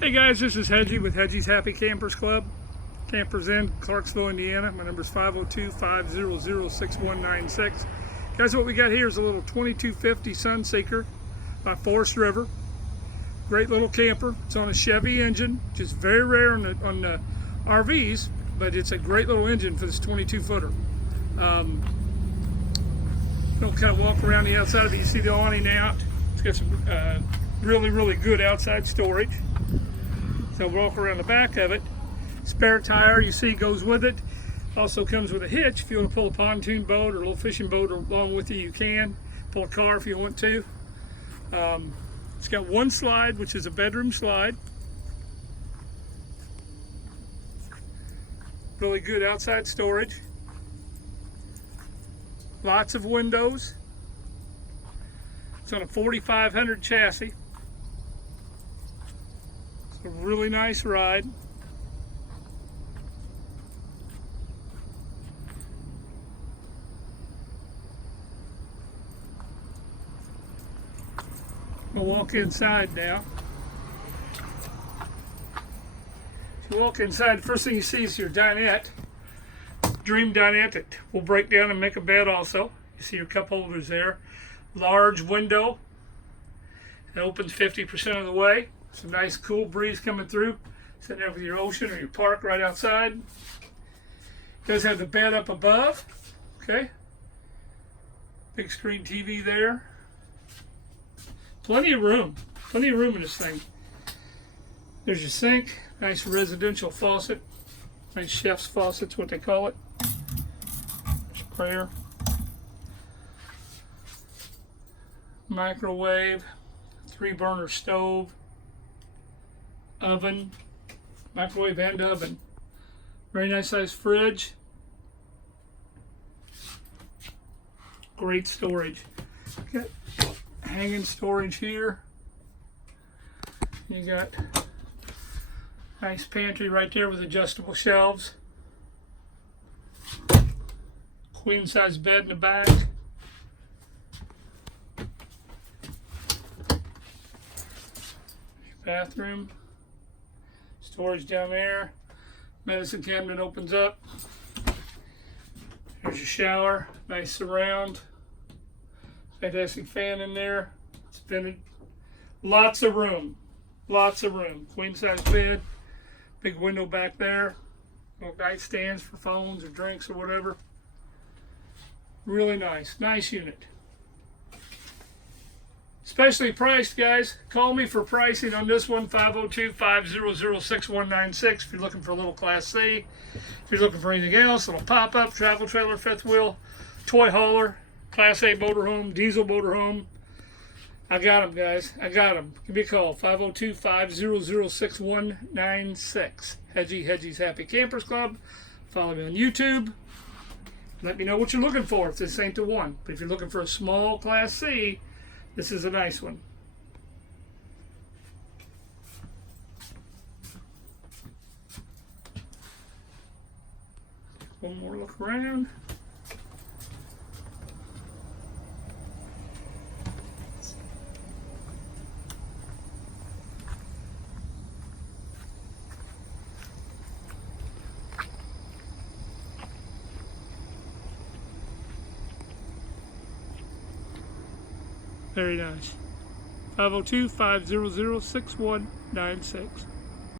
Hey guys, this is Hedgie with Hedgie's Happy Campers Club. Campers in Clarksville, Indiana. My number is 502-500-6196. Guys, what we got here is a little 2250 Sunseeker by Forest River. Great little camper. It's on a Chevy engine, which is very rare on the RVs, but it's a great little engine for this 22-footer. We'll kind of walk around the outside of it. You see the awning out. It's got some really good outside storage. So we'll walk around the back of it. Spare tire, you see, goes with it. Also comes with a hitch. If you want to pull a pontoon boat or a little fishing boat along with you, you can. Pull a car if you want to. It's got one slide, which is a bedroom slide. Really good outside storage. Lots of windows. It's on a 4500 chassis. It's a really nice ride. We'll walk inside now. If you walk inside, the first thing you see is your dinette. Dream dinette that will break down and make a bed also. You see your cup holders there. Large window. It opens 50% of the way. Some nice cool breeze coming through. Sitting there with your ocean or your park right outside. It does have the bed up above. Okay. Big screen TV there. Plenty of room. Plenty of room in this thing. There's your sink. Nice residential faucet. Nice chef's faucet's what they call it. Sprayer. Microwave. 3-burner stove. Oven. Microwave and oven. Very nice sized fridge. Great storage. Got hanging storage here. You got nice pantry right there with adjustable shelves. Queen size bed in the back. Bathroom. Storage down there. Medicine cabinet opens up. There's your shower. Nice surround. Fantastic fan in there. It's vented. Lots of room. Lots of room. Queen size bed. Big window back there. Little nightstands for phones or drinks or whatever. Really nice. Nice unit. Specially priced, guys. Call me for pricing on this one, 502-500-6196. If you're looking for a little Class C. If you're looking for anything else, a little pop-up, travel trailer, fifth wheel, toy hauler, Class A motorhome, diesel motorhome. I got them, guys. I got them. Give me a call, 502-500-6196. Hedgie's Happy Campers Club. Follow me on YouTube. Let me know what you're looking for if this ain't the one. But if you're looking for a small Class C, this is a nice one. One more look around. Very nice. 502-500-6196.